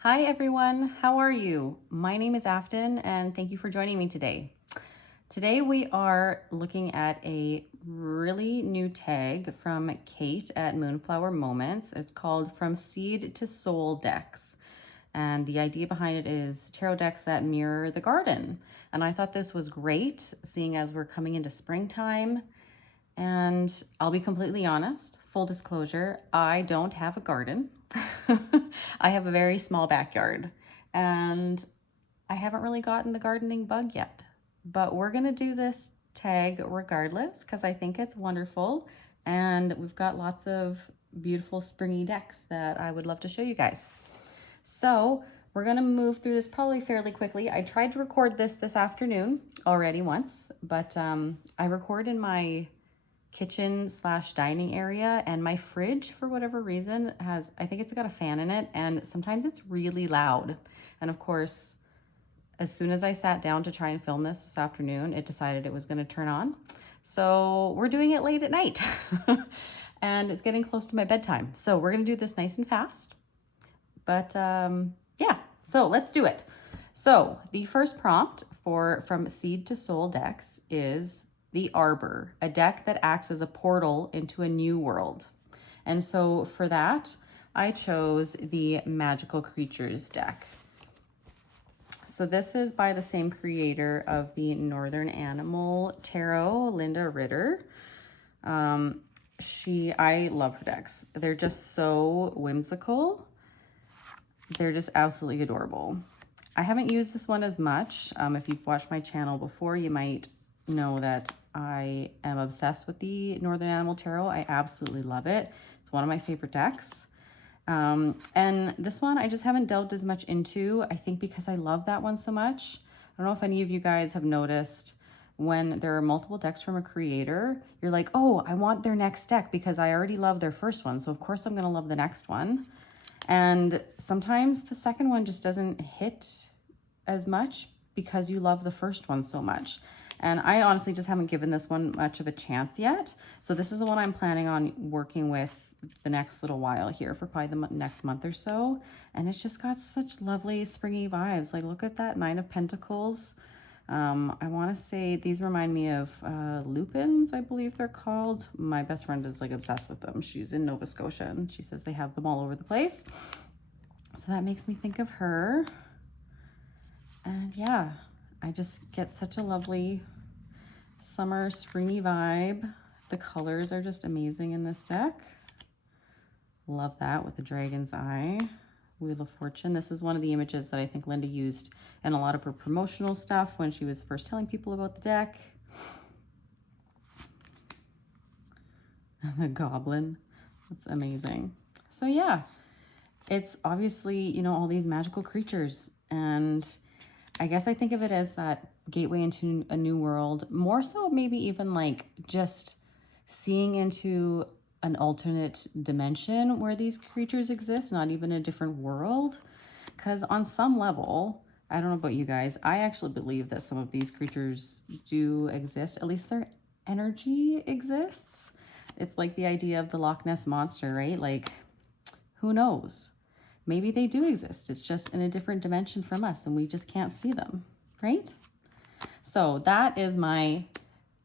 Hi everyone, how are you? My name is Afton and thank you for joining me today. Today we are looking at a really new tag from Kait at Moonflower Moments. It's called From Seed to Soul Decks. And the idea behind it is tarot decks that mirror the garden. And I thought this was great, seeing as we're coming into springtime. And I'll be completely honest, full disclosure, I don't have a garden. I have a very small backyard and I haven't really gotten the gardening bug yet, but we're gonna do this tag regardless because I think it's wonderful and we've got lots of beautiful springy decks that I would love to show you guys. So we're gonna move through this probably fairly quickly. I tried to record this afternoon already once, but I record in my kitchen / dining area, and my fridge for whatever reason has, I think it's got a fan in it, and sometimes it's really loud. And of course, as soon as I sat down to try and film this afternoon, it decided it was going to turn on. So we're doing it late at night and it's getting close to my bedtime. So we're going to do this nice and fast. But yeah, so let's do it. So the first prompt for From Seed to Soul decks is the Arbor, a deck that acts as a portal into a new world. And so for that, I chose the Magical Creatures deck. So this is by the same creator of the Northern Animal Tarot, Linda Ritter. I love her decks. They're just so whimsical. They're just absolutely adorable. I haven't used this one as much. If you've watched my channel before, you might know that I am obsessed with the Northern Animal Tarot. I absolutely love it. It's one of my favorite decks. And this one I just haven't delved as much into, I think because I love that one so much. I don't know if any of you guys have noticed when there are multiple decks from a creator, you're like, oh, I want their next deck because I already love their first one. So of course I'm going to love the next one. And sometimes the second one just doesn't hit as much because you love the first one so much. And I honestly just haven't given this one much of a chance yet. So this is the one I'm planning on working with the next little while here for probably the next month or so. And it's just got such lovely springy vibes. Like, look at that Nine of Pentacles. I want to say these remind me of lupins, I believe they're called. My best friend is like obsessed with them. She's in Nova Scotia and she says they have them all over the place. So that makes me think of her. And yeah, I just get such a lovely summer springy vibe. The colors are just amazing in this deck. Love that with the dragon's eye. Wheel of Fortune. This is one of the images that I think Linda used in a lot of her promotional stuff when she was first telling people about the deck. The goblin. That's amazing. So yeah, it's obviously, you know, all these magical creatures, and I guess I think of it as that gateway into a new world, more so maybe even like just seeing into an alternate dimension where these creatures exist, not even a different world. Because on some level, I don't know about you guys, I actually believe that some of these creatures do exist, at least their energy exists. It's like the idea of the Loch Ness Monster, right? Like, who knows? Maybe they do exist. It's just in a different dimension from us and we just can't see them, right? So that is my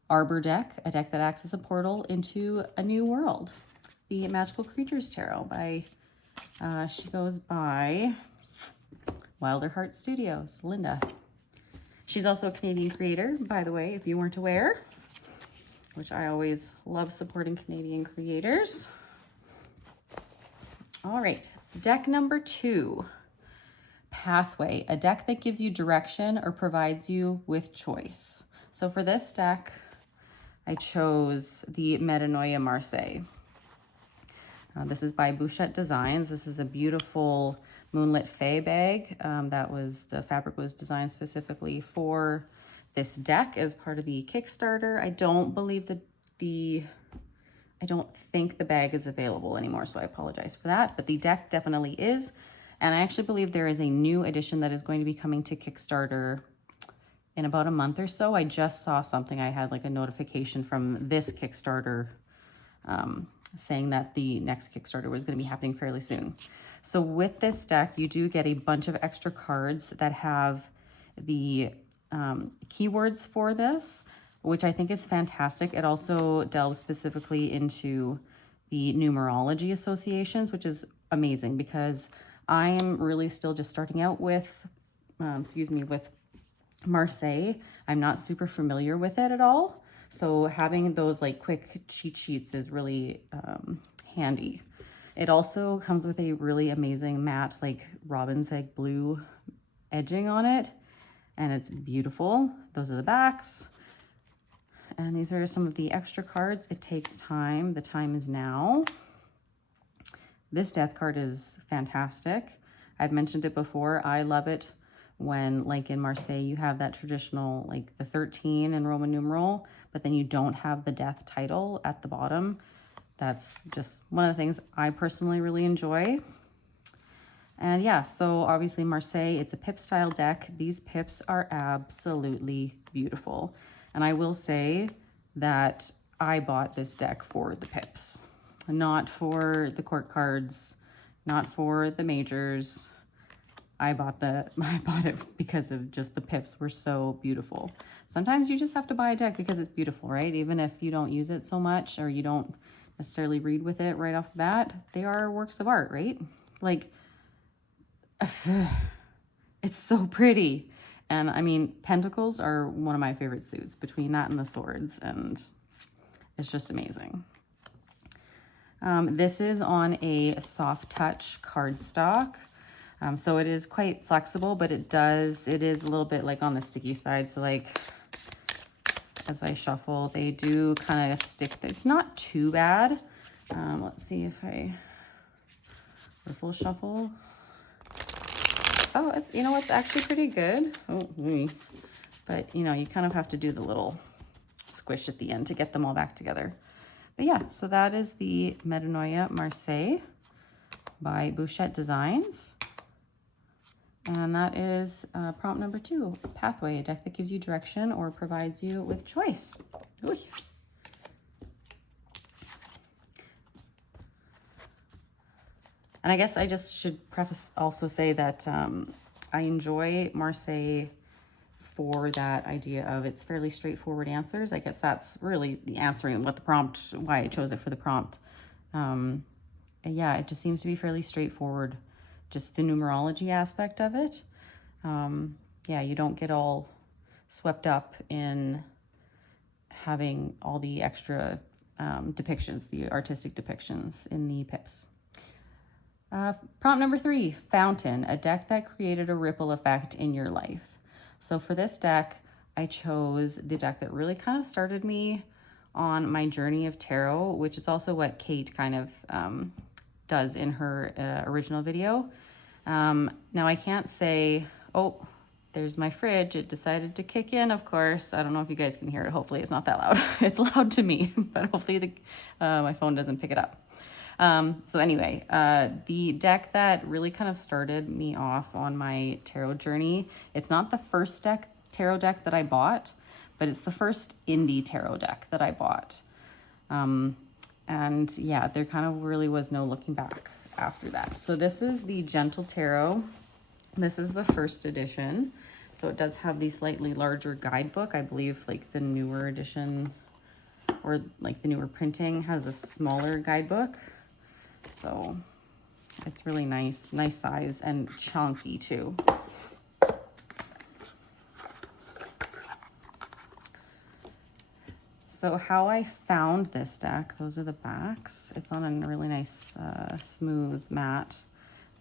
Arbor deck, a deck that acts as a portal into a new world. The Magical Creatures Tarot by, she goes by Wilder Heart Studios, Linda. She's also a Canadian creator, by the way, if you weren't aware, which I always love supporting Canadian creators. All right, deck number 2, Pathway, a deck that gives you direction or provides you with choice. So for this deck, I chose the Metanoia Marseille. This is by Bouchette Designs. This is a beautiful moonlit fay bag. The fabric was designed specifically for this deck as part of the Kickstarter. I don't think the bag is available anymore, so I apologize for that, but the deck definitely is. And I actually believe there is a new edition that is going to be coming to Kickstarter in about a month or so. I just saw something, I had like a notification from this Kickstarter saying that the next Kickstarter was going to be happening fairly soon. So with this deck, you do get a bunch of extra cards that have the keywords for this, which I think is fantastic. It also delves specifically into the numerology associations, which is amazing because I am really still just starting out with, with Marseille. I'm not super familiar with it at all. So having those like quick cheat sheets is really handy. It also comes with a really amazing matte like robin's egg blue edging on it, and it's beautiful. Those are the backs. And these are some of the extra cards. It takes time. The time is now. This death card is fantastic. I've mentioned it before. I love it when, like in Marseille, you have that traditional, like the 13 in Roman numeral, but then you don't have the death title at the bottom. That's just one of the things I personally really enjoy. And yeah, so obviously Marseille, it's a pip style deck. These pips are absolutely beautiful. And I will say that I bought this deck for the pips, not for the court cards, not for the majors. I bought it because of just the pips were so beautiful. Sometimes you just have to buy a deck because it's beautiful, right? Even if you don't use it so much or you don't necessarily read with it right off the bat, they are works of art, right? Like, it's so pretty. And I mean, pentacles are one of my favorite suits between that and the swords, and it's just amazing. This is on a soft touch cardstock. So it is quite flexible, but it is a little bit like on the sticky side. So like as I shuffle, they do kind of stick. It's not too bad. Let's see if I riffle shuffle. Oh, you know what's actually pretty good. But you know, you kind of have to do the little squish at the end to get them all back together. But yeah, so that is the Metanoia Marseille by Bouchette Designs. And that is prompt number 2, Pathway, a deck that gives you direction or provides you with choice. Ooh. And I guess I just should also say that I enjoy Marseille for that idea of it's fairly straightforward answers. I guess that's really the answering what the prompt, why I chose it for the prompt. And yeah, it just seems to be fairly straightforward. Just the numerology aspect of it. Yeah, you don't get all swept up in having all the extra depictions, the artistic depictions in the pips. Prompt number 3, Fountain, a deck that created a ripple effect in your life. So for this deck, I chose the deck that really kind of started me on my journey of tarot, which is also what Kait kind of does in her original video. Now I can't say, oh, there's my fridge. It decided to kick in, of course. I don't know if you guys can hear it. Hopefully it's not that loud. It's loud to me, but hopefully my phone doesn't pick it up. So anyway, the deck that really kind of started me off on my tarot journey, it's not the first tarot deck that I bought, but it's the first indie tarot deck that I bought. And yeah, there kind of really was no looking back after that. So this is the Gentle Tarot. This is the first edition. So it does have the slightly larger guidebook. I believe like the newer edition or like the newer printing has a smaller guidebook. So it's really nice size and chunky too. So how I found this deck, those are the backs. It's on a really nice, smooth matte,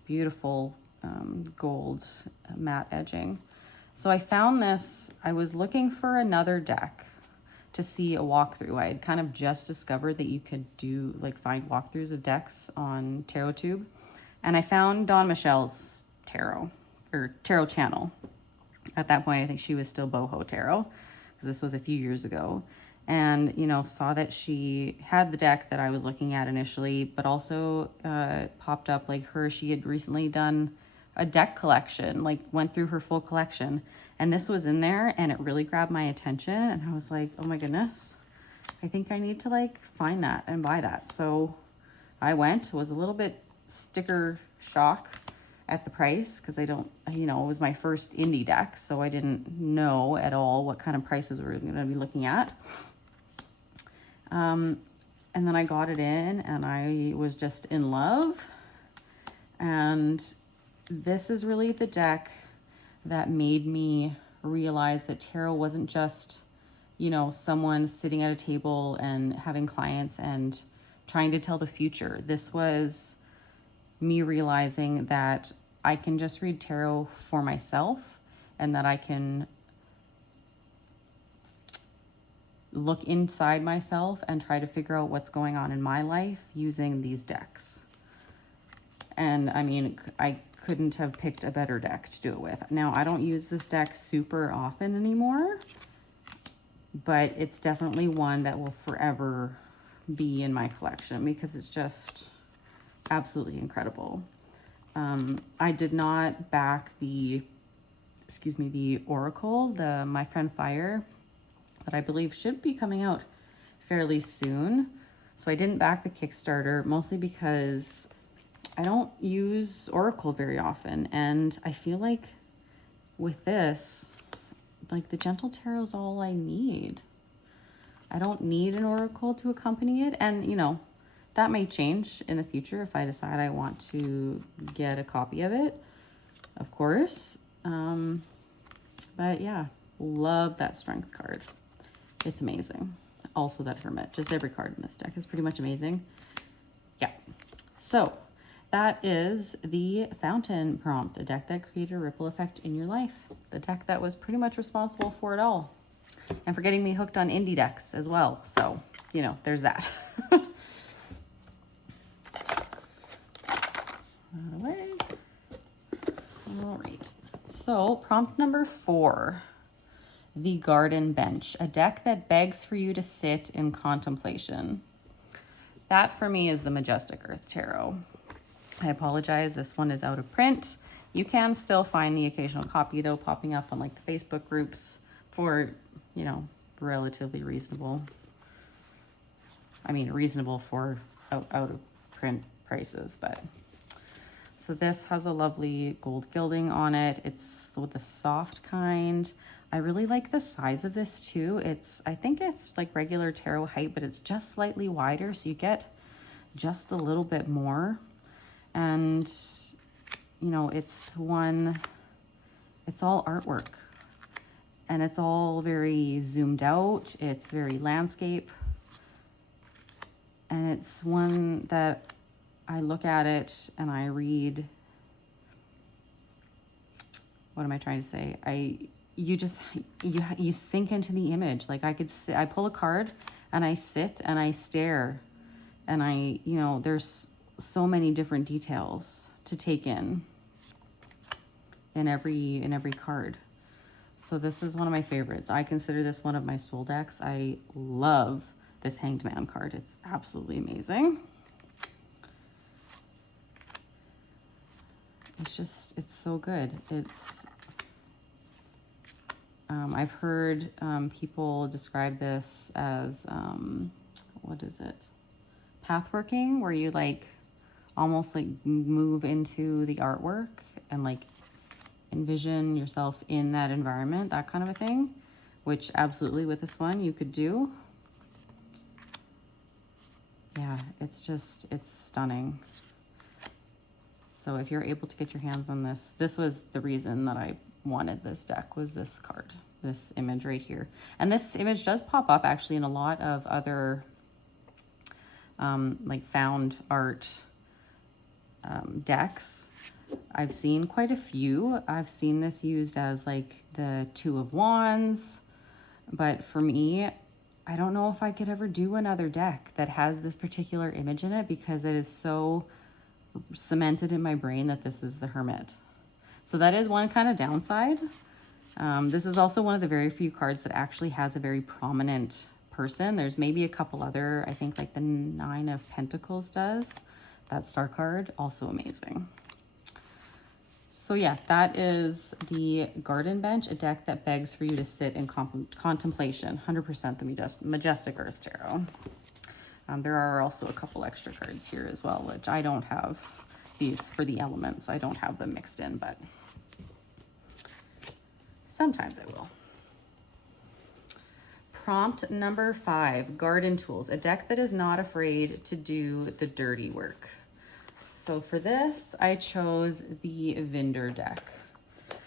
beautiful gold matte edging. So I found this, I was looking for another deck to see a walkthrough. I had kind of just discovered that you could do, like find walkthroughs of decks on TarotTube. And I found Dawn Michelle's tarot, or tarot channel. At that point, I think she was still Boho Tarot, because this was a few years ago. And, you know, saw that she had the deck that I was looking at initially, but also popped up like she had recently done a deck collection, like went through her full collection. And this was in there and it really grabbed my attention. And I was like, oh my goodness, I think I need to like find that and buy that. So I went, was a little bit sticker shock at the price because I don't, you know, it was my first indie deck, so I didn't know at all what kind of prices we were going to be looking at. And then I got it in and I was just in love. And this is really the deck that made me realize that tarot wasn't just, you know, someone sitting at a table and having clients and trying to tell the future. This was me realizing that I can just read tarot for myself and that I can look inside myself and try to figure out what's going on in my life using these decks. And I mean, I couldn't have picked a better deck to do it with. Now, I don't use this deck super often anymore, but it's definitely one that will forever be in my collection because it's just absolutely incredible. I did not back the Oracle, My Friend Fire, that I believe should be coming out fairly soon. So I didn't back the Kickstarter, mostly because I don't use Oracle very often. And I feel like with this, like the Gentle Tarot is all I need. I don't need an Oracle to accompany it. And, you know, that may change in the future if I decide I want to get a copy of it, of course. But yeah, love that Strength card. It's amazing. Also that Hermit, just every card in this deck is pretty much amazing. Yeah, so that is the Fountain prompt, a deck that created a ripple effect in your life. The deck that was pretty much responsible for it all. And for getting me hooked on indie decks as well. So, you know, there's that. All right. So prompt number 4, the Garden Bench, a deck that begs for you to sit in contemplation. That for me is the Majestic Earth Tarot. I apologize, this one is out of print. You can still find the occasional copy though, popping up on like the Facebook groups for, you know, relatively reasonable. I mean, reasonable for out of print prices, but. So this has a lovely gold gilding on it. It's with the soft kind. I really like the size of this too. I think it's like regular tarot height, but it's just slightly wider. So you get just a little bit more. And, you know, it's all artwork. And it's all very zoomed out. It's very landscape. And it's one that I look at it and I read, what am I trying to say? You sink into the image. Like I pull a card and I sit and I stare and there's so many different details to take in every card. So this is one of my favorites. I consider this one of my soul decks. I love this Hanged Man card. It's absolutely amazing. It's so good. I've heard people describe this as, what is it? Pathworking, where you like almost like move into the artwork and like envision yourself in that environment, that kind of a thing, which absolutely with this one you could do. Yeah, it's stunning. So if you're able to get your hands on this, this was the reason that I wanted this deck, was this card, this image right here. And this image does pop up actually in a lot of other like found art decks. I've seen quite a few. I've seen this used as like the Two of Wands, but for me, I don't know if I could ever do another deck that has this particular image in it because it is so cemented in my brain that this is the Hermit. So that is one kind of downside. This is also one of the very few cards that actually has a very prominent person. There's maybe a couple other, I think like the Nine of Pentacles does. That star card, also amazing. So yeah, that is the Garden Bench, a deck that begs for you to sit in contemplation. 100% the Majestic Earth Tarot. There are also a couple extra cards here as well, which I don't have these for the elements. I don't have them mixed in, but sometimes I will. Prompt number 5, Garden Tools, a deck that is not afraid to do the dirty work. So for this, I chose the Vender Deck.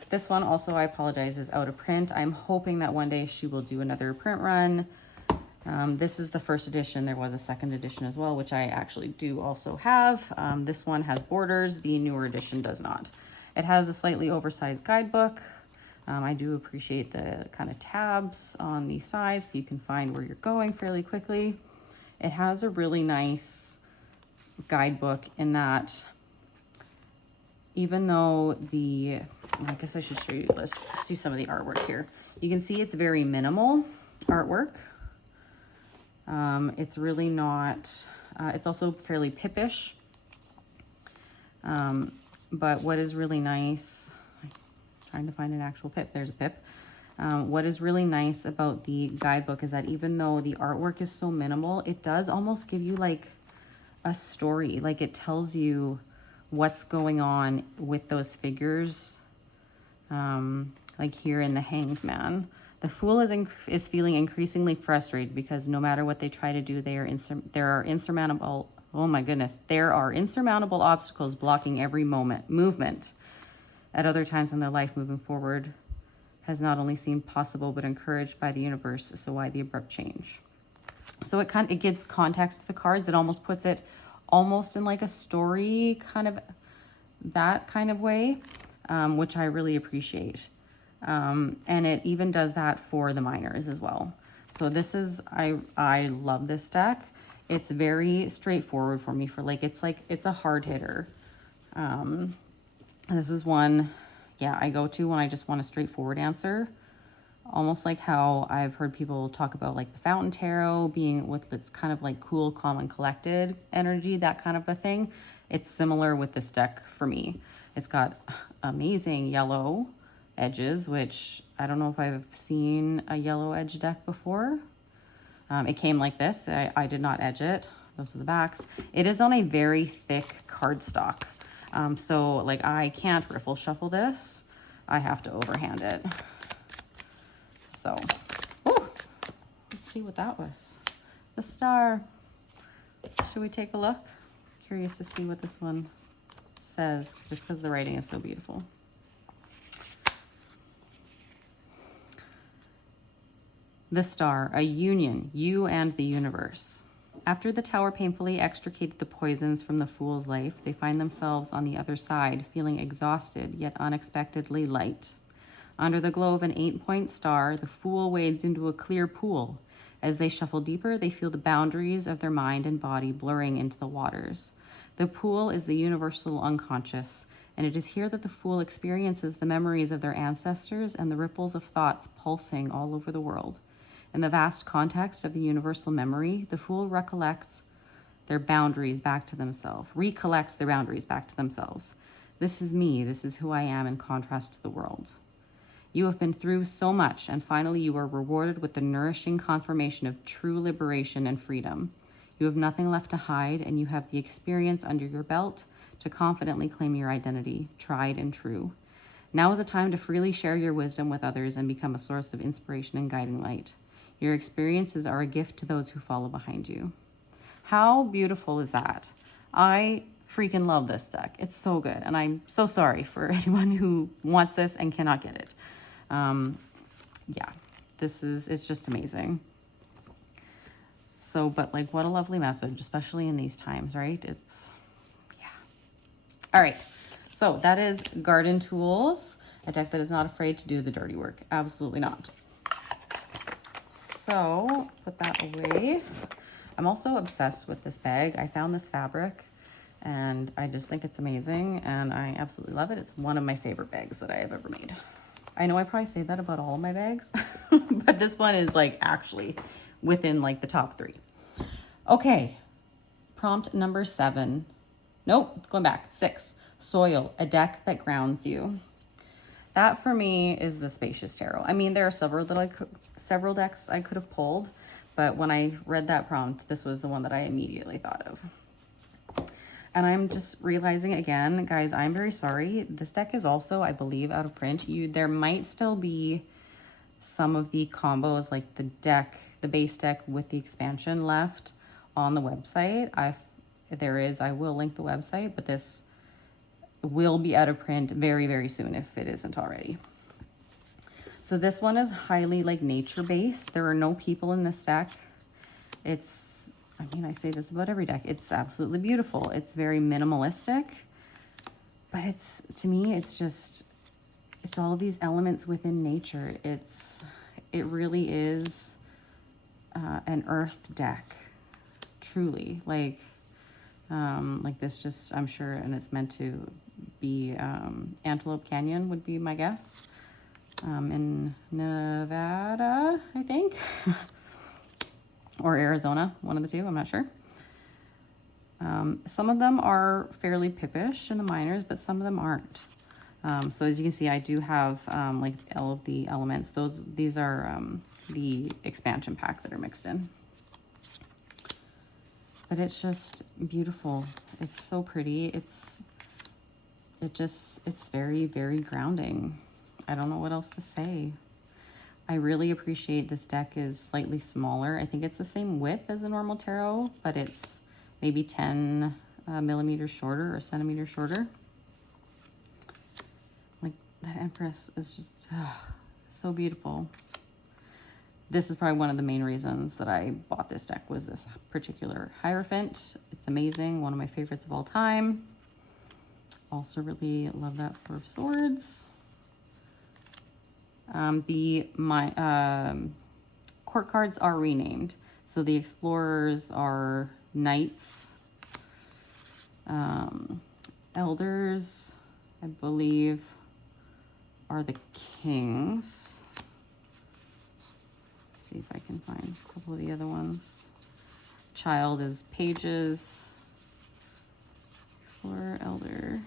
This one also, I apologize, is out of print. I'm hoping that one day she will do another print run. This is the first edition. There was a second edition as well, which I actually do also have. This one has borders. The newer edition does not. It has a slightly oversized guidebook. I do appreciate the kind of tabs on the sides so you can find where you're going fairly quickly. It has a really nice guidebook in that even though I guess I should show you, let's see some of the artwork here. You can see it's very minimal artwork. It's really not, it's also fairly pippish. But what is really nice, I'm trying to find an actual pip, there's a pip. What is really nice about the guidebook is that even though the artwork is so minimal, it does almost give you like a story. Like it tells you what's going on with those figures. Like here in the Hanged Man. The Fool is feeling increasingly frustrated because no matter what they try to do, there are insurmountable, oh my goodness, there are insurmountable obstacles blocking every movement. At other times in their life, moving forward has not only seemed possible, but encouraged by the universe. So why the abrupt change? So it gives context to the cards. It almost puts it almost in like a story kind of, that kind of way, which I really appreciate. And it even does that for the minors as well. So this is, I love this deck. It's very straightforward for me it's a hard hitter. This is one, yeah, I go to when I just want a straightforward answer. Almost like how I've heard people talk about like the Fountain Tarot being with its kind of like cool, calm, and collected energy, that kind of a thing. It's similar with this deck for me. It's got amazing yellow edges, which I don't know if I've seen a yellow edge deck before. It came like this. I did not edge it. Those are the backs. It is on a very thick cardstock. So like I can't riffle shuffle this. I have to overhand it. So, ooh, let's see what that was. The Star. Should we take a look? Curious to see what this one says, just because the writing is so beautiful. The Star, a union, you and the universe. After the tower painfully extricated the poisons from the Fool's life, they find themselves on the other side, feeling exhausted yet unexpectedly light. Under the glow of an 8-point star, the Fool wades into a clear pool. As they shuffle deeper, they feel the boundaries of their mind and body blurring into the waters. The pool is the universal unconscious, and it is here that the Fool experiences the memories of their ancestors and the ripples of thoughts pulsing all over the world. In the vast context of the universal memory, the Fool recollects their boundaries back to themselves. This is me. This is who I am in contrast to the world. You have been through so much, and finally you are rewarded with the nourishing confirmation of true liberation and freedom. You have nothing left to hide, and you have the experience under your belt to confidently claim your identity, tried and true. Now is a time to freely share your wisdom with others and become a source of inspiration and guiding light. Your experiences are a gift to those who follow behind you. How beautiful is that? I freaking love this deck. It's so good, and I'm so sorry for anyone who wants this and cannot get it. Yeah, it's just amazing. So, but like, what a lovely message, especially in these times, right? Yeah. All right. So that is Garden Tools, a deck that is not afraid to do the dirty work. Absolutely not. So put that away. I'm also obsessed with this bag. I found this fabric and I just think it's amazing and I absolutely love it. It's one of my favorite bags that I have ever made. I know I probably say that about all of my bags, but this one is like actually within like the top 3. Okay, prompt number 7. Nope, going back, 6. Soil, a deck that grounds you. That for me is the Spacious Tarot. I mean, there are several decks I could have pulled, but when I read that prompt, this was the one that I immediately thought of. And I'm just realizing again, guys, I'm very sorry. This deck is also, I believe, out of print. There might still be some of the combos, like the base deck with the expansion left on the website. I will link the website, but this will be out of print very, very soon if it isn't already. So this one is highly like nature based. There are no people in this deck. I mean, I say this about every deck. It's absolutely beautiful. It's very minimalistic, but to me, it's all of these elements within nature. It really is an earth deck, truly. Like this just, I'm sure, and it's meant to be Antelope Canyon would be my guess. In Nevada, I think. Or Arizona, one of the two, I'm not sure. Some of them are fairly pippish in the minors, but some of them aren't. So as you can see, I do have like all of the elements. These are the expansion pack that are mixed in. But it's just beautiful. It's so pretty. It's very, very grounding. I don't know what else to say. I really appreciate this deck is slightly smaller. I think it's the same width as a normal tarot, but it's maybe 10 millimeters shorter or centimeters shorter. Like that Empress is just so beautiful. This is probably one of the main reasons that I bought this deck, was this particular Hierophant. It's amazing, one of my favorites of all time. Also really love that Four of Swords. Court cards are renamed. So the Explorers are Knights. Elders, I believe, are the Kings. Let's see if I can find a couple of the other ones. Child is Pages. Explorer, Elder,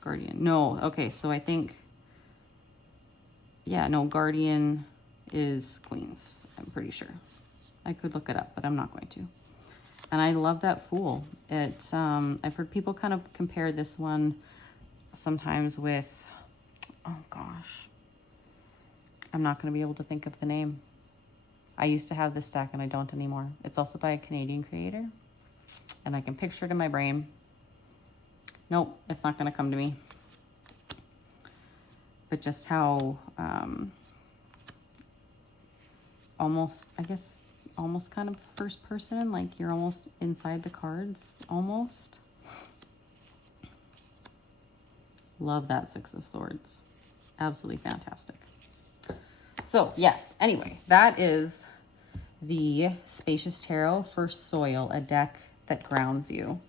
Guardian. No, okay, so I think, yeah, no, Guardian is Queens, I'm pretty sure. I could look it up, but I'm not going to. And I love that Fool. I've heard people kind of compare this one sometimes with, oh gosh, I'm not going to be able to think of the name. I used to have this deck and I don't anymore. It's also by a Canadian creator, and I can picture it in my brain. Nope, it's not going to come to me. But just how almost kind of first person, like you're almost inside the cards, almost. Love that Six of Swords. Absolutely fantastic. So yes, anyway, that is the Spacious Tarot for Soil, a deck that grounds you.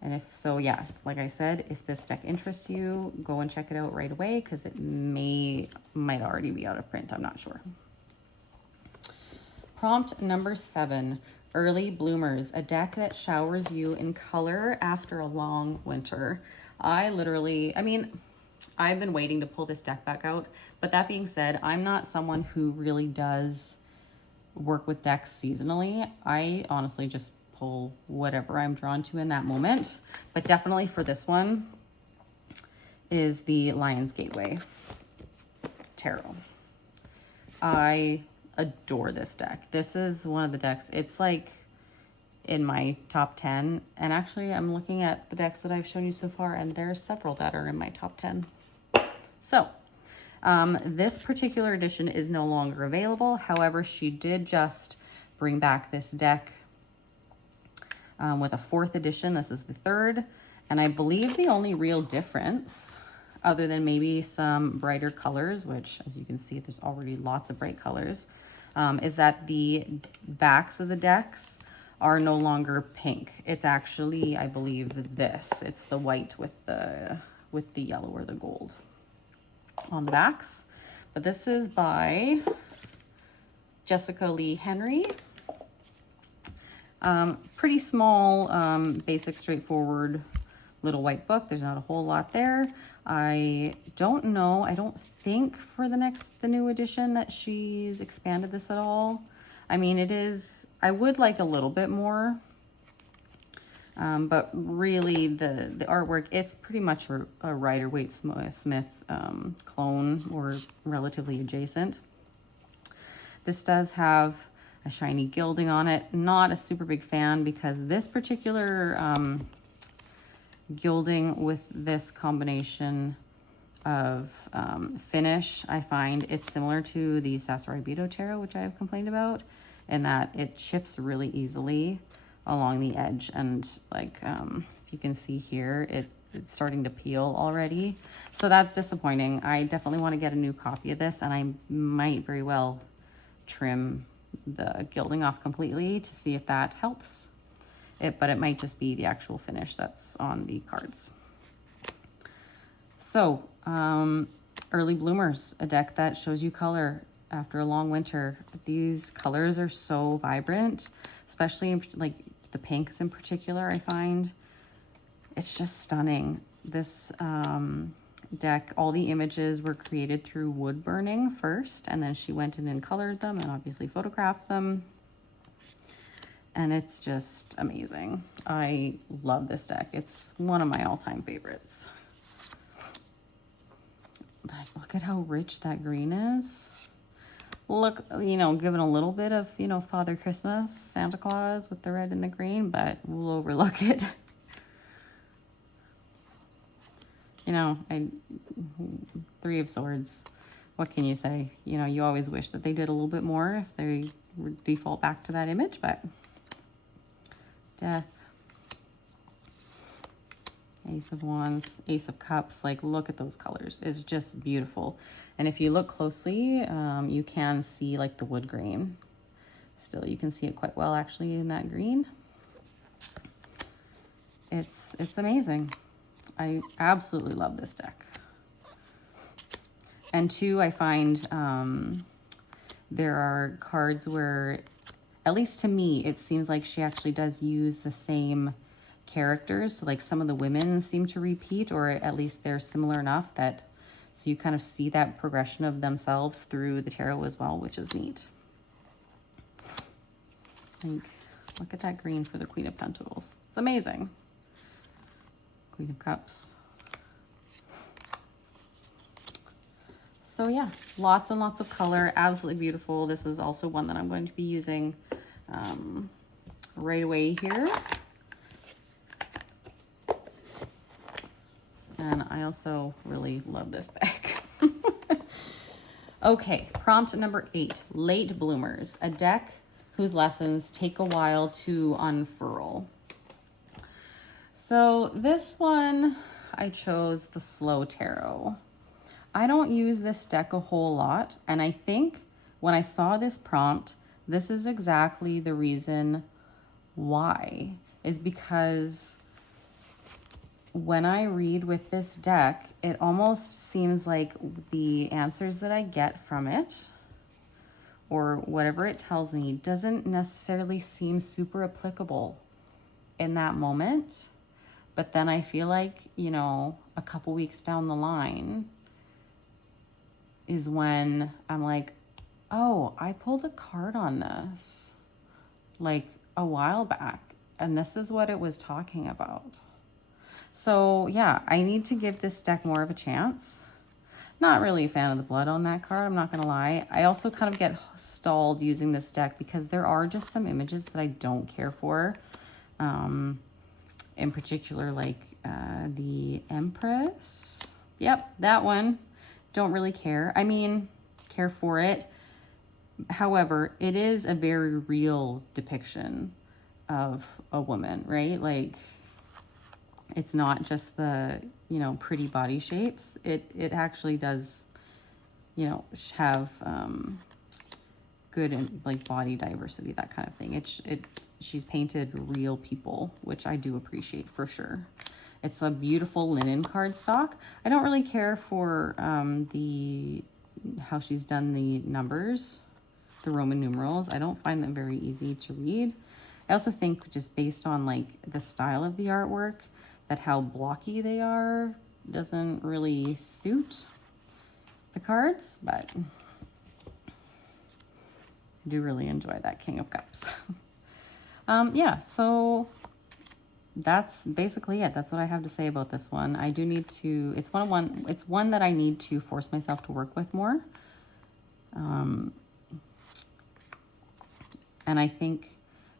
And if so, yeah, like I said, if this deck interests you, go and check it out right away, because it might already be out of print. I'm not sure. Prompt number 7, Early Bloomers, a deck that showers you in color after a long winter. I've been waiting to pull this deck back out, but that being said, I'm not someone who really does work with decks seasonally. I honestly just pull whatever I'm drawn to in that moment, but definitely for this one is the Lion's Gateway Tarot. I adore this deck. This is one of the decks, it's like in my top 10, and actually I'm looking at the decks that I've shown you so far, and there are several that are in my top 10. So this particular edition is no longer available. However, she did just bring back this deck with a 4th edition. This is the 3rd. And I believe the only real difference, other than maybe some brighter colors, which as you can see, there's already lots of bright colors, is that the backs of the decks are no longer pink. It's actually, I believe, this. It's the white with the yellow or the gold on the backs. But this is by Jessica Lee Henry. Pretty small, basic, straightforward little white book. There's not a whole lot there. I don't know. I don't think for the new edition that she's expanded this at all. I mean, it is, I would like a little bit more. But really the artwork, it's pretty much a Rider-Waite-Smith clone or relatively adjacent. This does have a shiny gilding on it. Not a super big fan because this particular gilding with this combination of finish, I find it's similar to the Sassari Beto Tarot, which I have complained about, in that it chips really easily along the edge. And like, if you can see here, it's starting to peel already. So that's disappointing. I definitely want to get a new copy of this, and I might very well trim the gilding off completely to see if that helps. But it might just be the actual finish that's on the cards. So, Early Bloomers, a deck that shows you color after a long winter. These colors are so vibrant, especially in, like the pinks in particular. I find it's just stunning. This deck, all the images were created through wood burning first, and then she went in and colored them and obviously photographed them. And it's just amazing. I love this deck. It's one of my all-time favorites. Look at how rich that green is. Look, you know, given a little bit of, you know, Father Christmas, Santa Claus with the red and the green, but we'll overlook it. You know, Three of Swords, what can you say? You know, you always wish that they did a little bit more if they default back to that image, but Death, Ace of Wands, Ace of Cups, like look at those colors. It's just beautiful. And if you look closely, you can see like the wood grain. Still, you can see it quite well actually in that green. It's amazing. I absolutely love this deck. And two, I find there are cards where, at least to me, it seems like she actually does use the same characters. So like some of the women seem to repeat, or at least they're similar enough that, so you kind of see that progression of themselves through the tarot as well, which is neat. Like, look at that green for the Queen of Pentacles. It's amazing. Queen of Cups. So yeah, lots and lots of color, absolutely beautiful. This is also one that I'm going to be using right away here. And I also really love this bag. Okay, prompt number 8, Late Bloomers, a deck whose lessons take a while to unfurl. So this one, I chose the Slow Tarot. I don't use this deck a whole lot, and I think when I saw this prompt, this is exactly the reason why, is because when I read with this deck, it almost seems like the answers that I get from it, or whatever it tells me, doesn't necessarily seem super applicable in that moment. But then I feel like, you know, a couple weeks down the line is when I'm like, oh, I pulled a card on this like a while back, and this is what it was talking about. So yeah, I need to give this deck more of a chance. Not really a fan of the blood on that card, I'm not gonna lie. I also kind of get stalled using this deck because there are just some images that I don't care for. In particular, like the Empress. Yep, that one. Don't really care. I mean, care for it. However, it is a very real depiction of a woman, right? Like, it's not just the, you know, pretty body shapes. It actually does, you know, have good like body diversity, that kind of thing. She's painted real people, which I do appreciate for sure. It's a beautiful linen cardstock. I don't really care for how she's done the numbers, the Roman numerals. I don't find them very easy to read. I also think just based on like the style of the artwork, that how blocky they are doesn't really suit the cards, but I do really enjoy that King of Cups. Yeah, so that's basically it. That's what I have to say about this one. I do need to, it's one that I need to force myself to work with more. And I think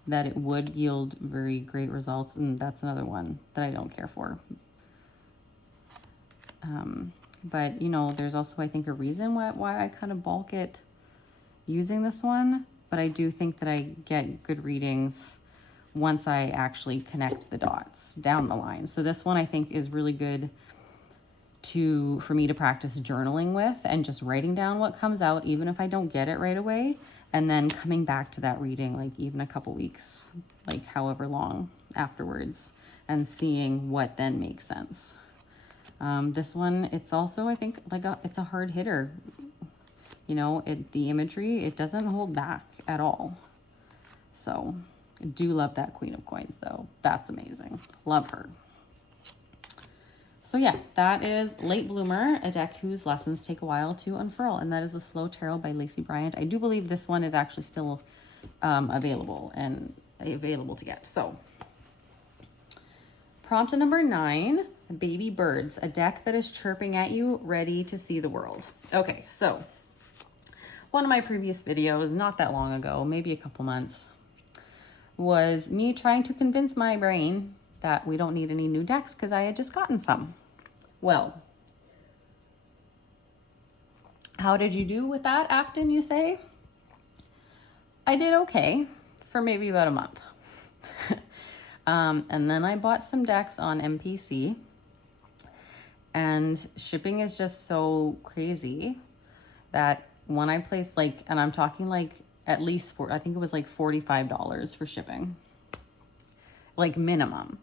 that it would yield very great results, and that's another one that I don't care for. But you know, there's also, I think, a reason why I kind of balk at using this one, but I do think that I get good readings once I actually connect the dots down the line. So this one I think is really good for me to practice journaling with and just writing down what comes out, even if I don't get it right away, and then coming back to that reading like even a couple weeks, like however long afterwards, and seeing what then makes sense. This one, it's also, I think, like it's a hard hitter. You know, the imagery, it doesn't hold back at all. So I do love that Queen of Coins, though. That's amazing. Love her. So yeah, that is Late Bloomer, a deck whose lessons take a while to unfurl, and that is a Slow Tarot by Lacey Bryant. I do believe this one is actually still available to get. So prompt number 9, Baby Birds, a deck that is chirping at you, ready to see the world. Okay, so one of my previous videos, not that long ago, maybe a couple months, was me trying to convince my brain that we don't need any new decks because I had just gotten some. Well, how did you do with that, Afton, you say? I did okay for maybe about a month. And then I bought some decks on MPC, and shipping is just so crazy that when I placed and I'm talking like at least I think it was like $45 for shipping, like minimum.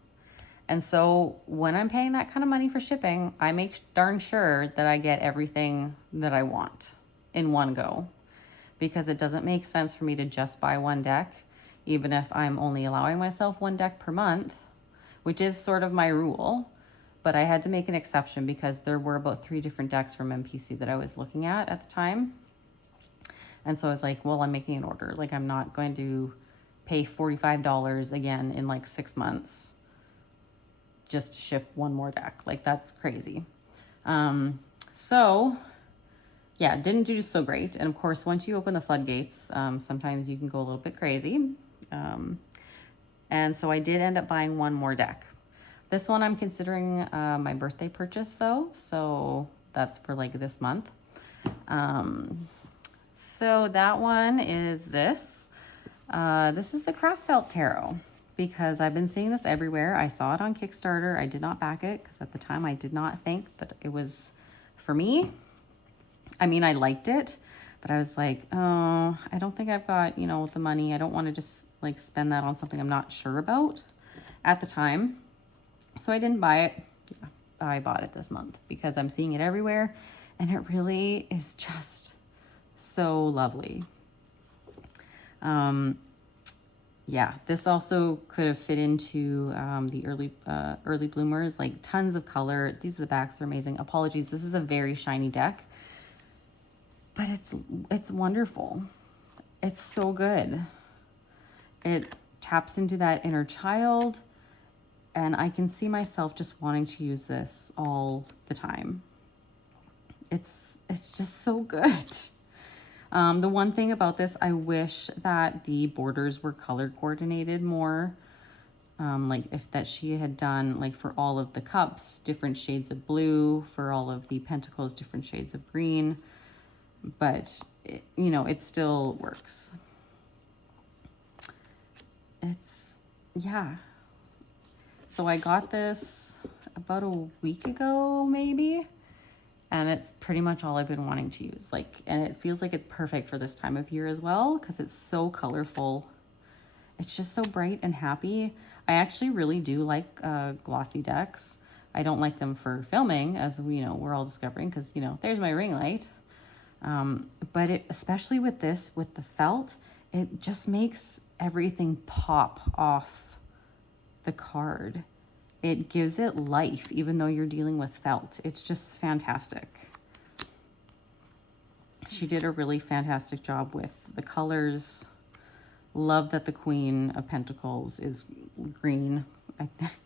And so when I'm paying that kind of money for shipping, I make darn sure that I get everything that I want in one go, because it doesn't make sense for me to just buy one deck, even if I'm only allowing myself one deck per month, which is sort of my rule. But I had to make an exception because there were about 3 different decks from MPC that I was looking at the time. And so I was like, well, I'm making an order. Like, I'm not going to pay $45 again in like 6 months just to ship one more deck. Like, that's crazy. So yeah, didn't do so great. And of course, once you open the floodgates, sometimes you can go a little bit crazy. And so I did end up buying one more deck. This one I'm considering my birthday purchase though. So that's for like this month. So that one is this. This is the Craft Felt Tarot, because I've been seeing this everywhere. I saw it on Kickstarter. I did not back it because at the time I did not think that it was for me. I mean, I liked it, but I was like, oh, I don't think I've got, you know, the money. I don't want to just like spend that on something I'm not sure about at the time. So I didn't buy it. Yeah, I bought it this month because I'm seeing it everywhere, and it really is just so lovely. Yeah, this also could have fit into the early bloomers, like tons of color. These are the backs, they're amazing. Apologies, this is a very shiny deck, but it's wonderful. It's so good. It taps into that inner child, and I can see myself just wanting to use this all the time. It's just so good. The one thing about this, I wish that the borders were color coordinated more. Like if that she had done like for all of the cups, different shades of blue, for all of the pentacles, different shades of green, but you know, it still works. Yeah. So I got this about a week ago, maybe. And it's pretty much all I've been wanting to use. And it feels like it's perfect for this time of year as well, because it's so colorful. It's just so bright and happy. I actually really do like glossy decks. I don't like them for filming, as we know, we're all discovering, because, you know, there's my ring light. But especially with this, with the felt, it just makes everything pop off the card. it gives it life, even though you're dealing with felt. It's just fantastic. She did a really fantastic job with the colors. Love that the Queen of Pentacles is green.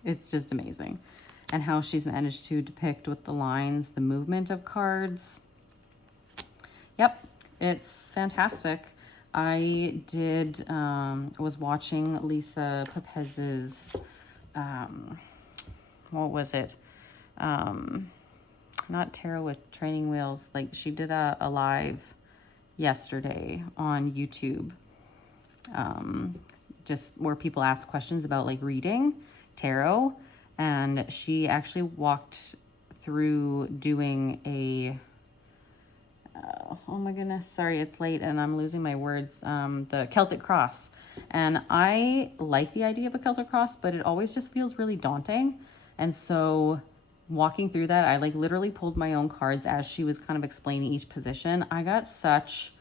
It's just amazing. And how she's managed to depict with the lines, the movement of cards. Yep, it's fantastic. I did, was watching Lisa Pepez's, what was it? Not Tarot with Training Wheels. Like, she did a live yesterday on YouTube, just where people ask questions about like reading tarot. And she actually walked through doing a, oh my goodness, sorry, it's late and I'm losing my words, the Celtic cross. And I like the idea of a Celtic cross, but it always just feels really daunting. And so walking through that, I like literally pulled my own cards as she was kind of explaining each position. I got such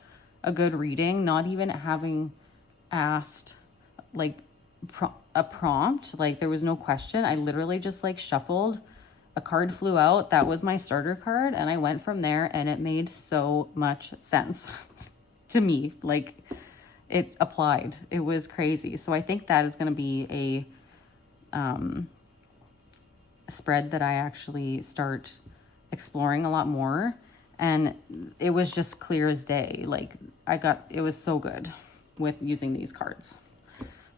a good reading, not even having asked like a prompt. Like, there was no question. I literally just like shuffled, a card flew out. That was my starter card. And I went from there, and it made so much sense to me. Like, it applied. It was crazy. So I think that is going to be a spread that I actually start exploring a lot more. And it was just clear as day. Like, it was so good with using these cards.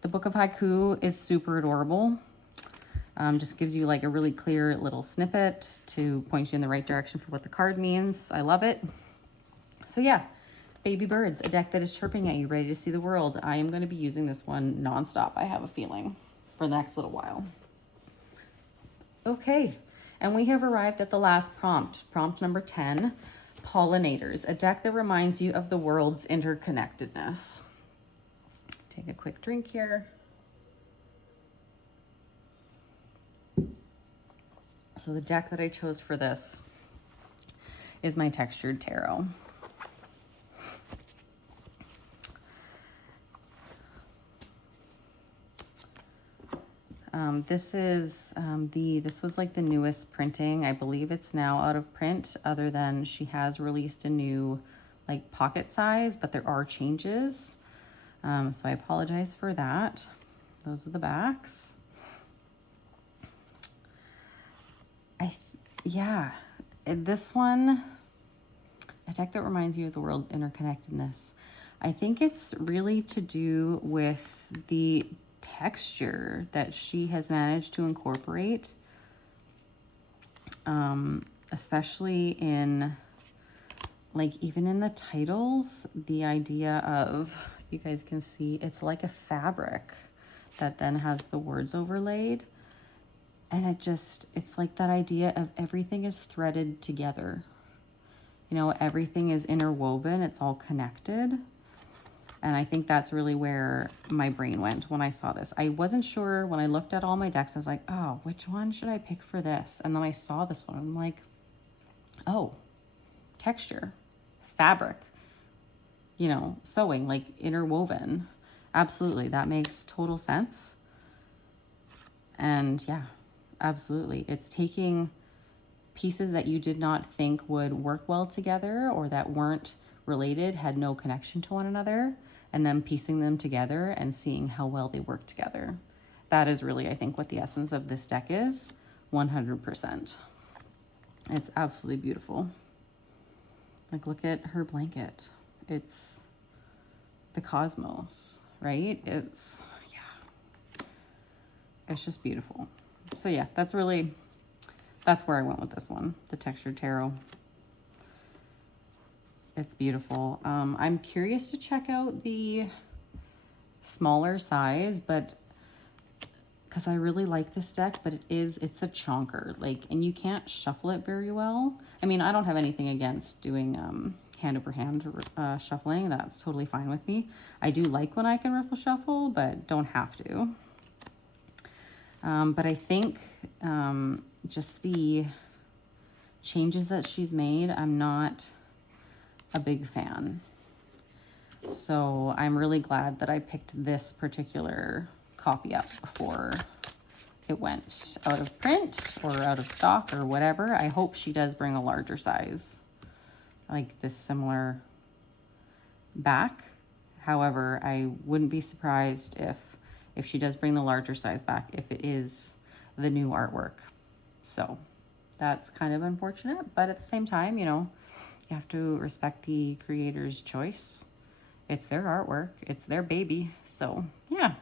The Book of Haiku is super adorable. Just gives you like a really clear little snippet to point you in the right direction for what the card means. I love it. So yeah, Baby Birds, a deck that is chirping at you, ready to see the world. I am going to be using this one nonstop, I have a feeling, for the next little while. Okay, and we have arrived at the last prompt. Prompt number 10, Pollinators, a deck that reminds you of the world's interconnectedness. Take a quick drink here. So the deck that I chose for this is my textured tarot. This was like the newest printing. I believe it's now out of print, other than she has released a new like pocket size, but there are changes. So I apologize for that. Those are the backs. This one, a deck that reminds you of the world interconnectedness. I think it's really to do with the texture that she has managed to incorporate, especially in like even in the titles, the idea of, you guys can see, it's like a fabric that then has the words overlaid. And it's like that idea of everything is threaded together. You know, everything is interwoven. It's all connected. And I think that's really where my brain went when I saw this. I wasn't sure when I looked at all my decks. I was like, oh, which one should I pick for this? And then I saw this one. I'm like, oh, texture, fabric, you know, sewing, like interwoven. Absolutely. That makes total sense. And yeah, absolutely. It's taking pieces that you did not think would work well together or that weren't related, had no connection to one another, and then piecing them together and seeing how well they work together. That is really, I think, what the essence of this deck is, 100%. It's absolutely beautiful. Like, look at her blanket. It's the cosmos, right? It's just beautiful. So yeah, that's where I went with this one, the textured tarot. It's beautiful. I'm curious to check out the smaller size, but because I really like this deck, but it's a chonker, like, and you can't shuffle it very well. I mean, I don't have anything against doing hand over hand shuffling. That's totally fine with me. I do like when I can riffle shuffle, but don't have to. But I think just the changes that she's made, I'm not a big fan. So I'm really glad that I picked this particular copy up for it went out of print or out of stock or whatever. I hope she does bring a larger size, like this similar back. However, I wouldn't be surprised if she does bring the larger size back, if it is the new artwork. So that's kind of unfortunate, but at the same time, you know, you have to respect the creator's choice. It's their artwork, it's their baby. So yeah.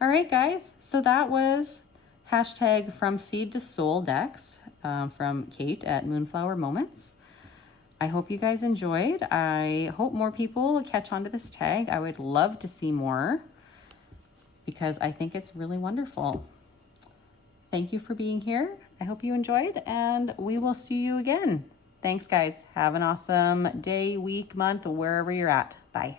All right, guys. So that was hashtag From Seed to Soul decks from Kait at Moonflower Moments. I hope you guys enjoyed. I hope more people catch on to this tag. I would love to see more because I think it's really wonderful. Thank you for being here. I hope you enjoyed, and we will see you again. Thanks, guys. Have an awesome day, week, month, wherever you're at. Bye.